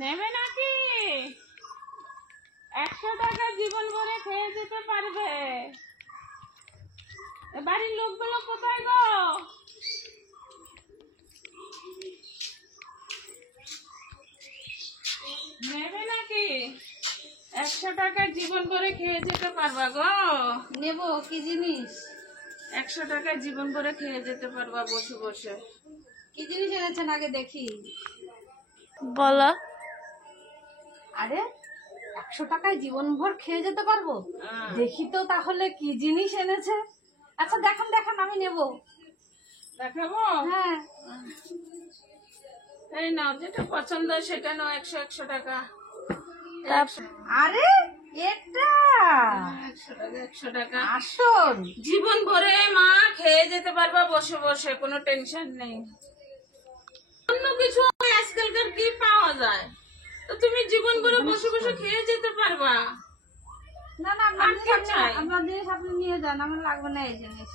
নেবে নাকি? 100 টাকা জীবন ভরে খেয়ে যেতে পারবে। বাড়ির লোকগুলো কোথায় গো? নেবে নাকি? 100 টাকা জীবন ভরে খেয়ে যেতে পারবা গো? নেব কি জিনিস? 100 টাকা জীবন ভরে খেয়ে যেতে পারবা বসে বসে। কি জিনিস এনেছেন আগে দেখি। বলো। আরে 100 টাকায় জীবনভর খেয়ে যেতে পারবো? দেখি তো তাহলে কি জিনিস এনেছে। আচ্ছা দেখান দেখান, আমি নেব। দেখাবো? হ্যাঁ। এই নাও, যেটা পছন্দ সেটা নাও। 100 টাকা। আরে এটা 100 টাকা। আসল জীবন ভরে মা খেয়ে যেতে পারবা বসে বসে, কোনো টেনশন নেই। অন্য কিছু আজকালকার কি পাওয়া যায়, তো তুমি জীবন ভরে বসে বসে খেয়ে যেতে পারবা। না না, আর কি চাই? আপনার জিনিস আপনি নিয়ে যান, আমার লাগবে না এই জিনিস।